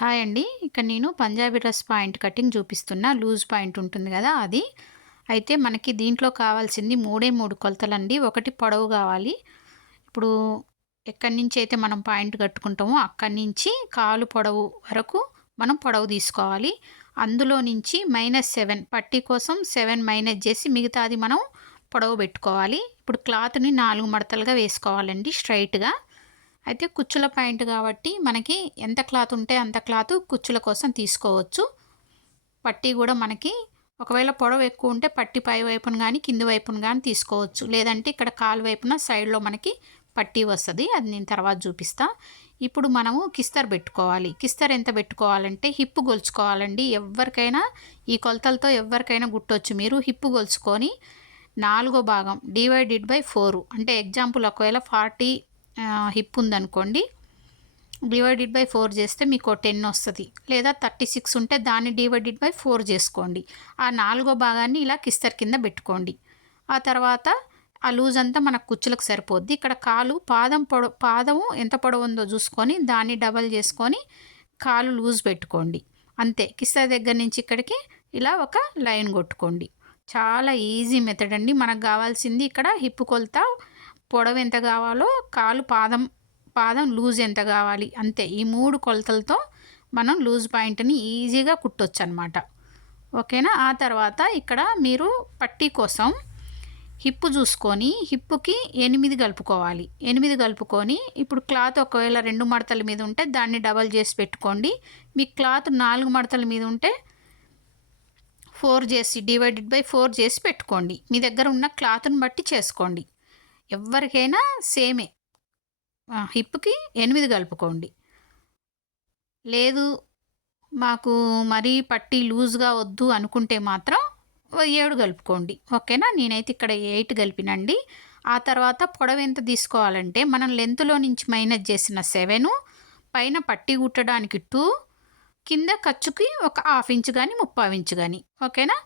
Hi అండి. ఇక్కడ నేను పంజాబీ డ్రెస్ పాయింట్ కటింగ్ చూపిస్తున్నా. లూజ్ పాయింట్ ఉంటుంది కదా అది. అయితే మనకి దీంట్లో కావాల్సింది 3 కొలతలండి. ఒకటి పొడవు కావాలి. ఇప్పుడు ఎక్కడి నుంచి అయితే మనం పాయింట్ కట్టుకుంటామో అక్కడి నుంచి కాలు పొడవు వరకు మనం పొడవు తీసుకోవాలి. అందులో నుంచి -7 పట్టీ కోసం 7 మైనస్ చేసి మిగతాది మనం పొడవు పెట్టుకోవాలి. ఇప్పుడు క్లాత్‌ని 4 మడతలుగా వేసుకోవాలండి స్ట్రెయిట్‌గా. అయితే కుచ్చుల పాయింట్ కాబట్టి మనకి ఎంత క్లాత్ ఉంటే అంత క్లాత్ కుచ్చుల కోసం తీసుకోవచ్చు. పట్టీ కూడా మనకి ఒకవేళ పొడవు ఎక్కువ ఉంటే పట్టీ పై వైపున కానీ కింది వైపున కానీ తీసుకోవచ్చు. లేదంటే ఇక్కడ కాలు వైపున సైడ్లో మనకి పట్టీ వస్తుంది. అది నేను తర్వాత చూపిస్తా. ఇప్పుడు మనము కిస్తర్ పెట్టుకోవాలి. కిస్తర్ ఎంత పెట్టుకోవాలంటే హిప్ గొలుచుకోవాలండి. ఎవరికైనా ఈ కొలతలతో ఎవరికైనా గుట్టొచ్చు. మీరు హిప్ గొలుచుకొని 4వ భాగం /4 అంటే ఎగ్జాంపుల్ ఒకవేళ 40 హిప్ ఉందనుకోండి, /4 చేస్తే మీకు 10 వస్తుంది. లేదా 36 ఉంటే దాన్ని /4 చేసుకోండి. ఆ 4వ భాగాన్ని ఇలా కిస్తర్ కింద పెట్టుకోండి. ఆ తర్వాత ఆ లూజ్ అంతా మన కుచ్చులకు సరిపోద్ది. ఇక్కడ కాలు పాదము ఎంత పొడవు ఉందో చూసుకొని దాన్ని డబల్ చేసుకొని కాలు లూజ్ పెట్టుకోండి. అంతే. కిస్తర్ దగ్గర నుంచి ఇక్కడికి ఇలా ఒక లైన్ కొట్టుకోండి. చాలా ఈజీ మెథడ్ అండి. మనకు కావాల్సింది ఇక్కడ హిప్ కొలత, పొడవు ఎంత కావాలో, కాలు పాదం లూజ్ ఎంత కావాలి, అంతే. ఈ 3 కొలతలతో మనం లూజ్ పాయింట్ని ఈజీగా కుట్టొచ్చు అనమాట. ఓకేనా. ఆ తర్వాత ఇక్కడ మీరు పట్టీ కోసం హిప్ చూసుకొని హిప్కి 8 కలుపుకోవాలి. 8 కలుపుకొని ఇప్పుడు క్లాత్ ఒకవేళ 2 మడతల మీద ఉంటే దాన్ని డబల్ చేసి పెట్టుకోండి. మీ క్లాత్ 4 మడతల మీద ఉంటే 4 చేసి /4 చేసి పెట్టుకోండి. మీ దగ్గర ఉన్న క్లాత్ని బట్టి చేసుకోండి. ఎవరికైనా సేమే. హిప్కి 8 కలుపుకోండి. లేదు మాకు మరీ పట్టీ లూజ్గా వద్దు అనుకుంటే మాత్రం 7 కలుపుకోండి. ఓకేనా. నేనైతే ఇక్కడ 8 కలిపినండి. ఆ తర్వాత పొడవు ఎంత తీసుకోవాలంటే మనం లెంత్లో నుంచి మైనస్ చేసిన 7, పైన పట్టీ కుట్టడానికి 2, కింద ఖర్చుకి ఒక ½ ఇంచు కానీ 3/4 ఇంచు కానీ. ఓకేనా.